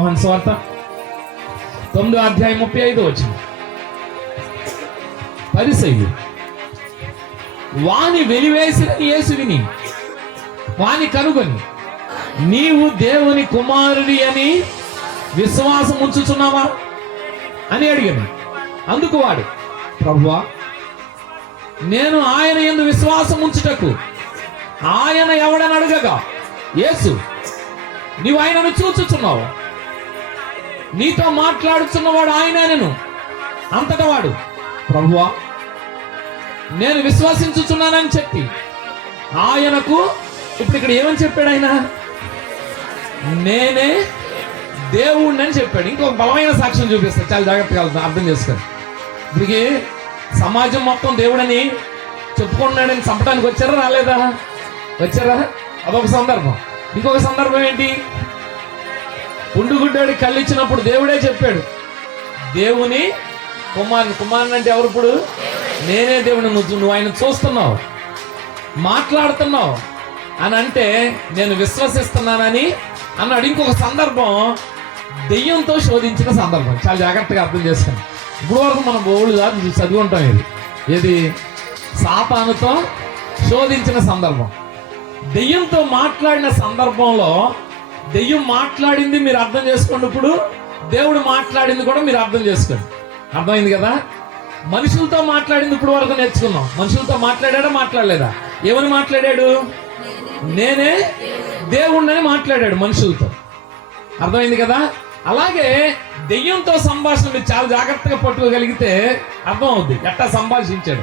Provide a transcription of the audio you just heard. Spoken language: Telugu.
యోహాను సువార్త 9:35 పరిసయ్యులు వాని వెలివేసిన యేసు విని వాని కనుగొని నీవు దేవుని కుమారుడి అని విశ్వాసం ఉంచుచున్నావా అని అడిగాను. అందుకు వాడు, ప్రభువా, నేను ఆయన యందు విశ్వాసం ఉంచుటకు ఆయన ఎవడని అడగగా, యేసు, నీవు ఆయనను చూచుచున్నావు, నీతో మాట్లాడుచున్నవాడు ఆయనను. అంతటా వాడు, ప్రభువా, నేను విశ్వసించుచున్నానని చెప్పి ఆయనకు, ఇప్పుడు ఇక్కడ ఏమని చెప్పాడు ఆయన? నేనే దేవుణ్ణి అని చెప్పాడు. ఇంకొక బలమైన సాక్ష్యం చూపిస్తాడు, చాలా జాగ్రత్తగా అర్థం చేసుకోండి. ఇప్పటికి సమాజం మొత్తం దేవుడని చెప్పుకుంటున్నాడని చంపడానికి వచ్చారా రాలేదా? వచ్చారా? అదొక సందర్భం. ఇంకొక సందర్భం ఏంటి? పుండుగుడ్డోడికి కళ్ళు ఇచ్చినప్పుడు దేవుడే చెప్పాడు, దేవుని కుమారుని అంటే ఎవరు? ఇప్పుడు నేనే దేవుని, నువ్వు ఆయన చూస్తున్నావు, మాట్లాడుతున్నావు అని అంటే నేను విశ్వసిస్తున్నానని అన్నాడు. ఇంకొక సందర్భం దెయ్యంతో శోధించిన సందర్భం. చాలా జాగ్రత్తగా అర్థం చేసుకోండి. ఇప్పుడు వరకు మనం బోళ్ళు కాదు చదివి ఉంటాం. ఏది సాతానుతో శోధించిన సందర్భం. దెయ్యంతో మాట్లాడిన సందర్భంలో దెయ్యం మాట్లాడింది మీరు అర్థం చేసుకోండి. ఇప్పుడు దేవుడు మాట్లాడింది కూడా మీరు అర్థం చేసుకోండి. అర్థమైంది కదా? మనుషులతో మాట్లాడింది ఇప్పుడు వరకు నేర్చుకున్నాం. మనుషులతో మాట్లాడా మాట్లాడలేదా? ఏమని మాట్లాడాడు? నేనే దేవుణ్ణని మాట్లాడాడు మనుషులతో. అర్థమైంది కదా? అలాగే దెయ్యంతో సంభాషణ మీరు చాలా జాగ్రత్తగా పట్టుకోగలిగితే అర్థం అవుద్ది ఎట్టా సంభాషించాడు.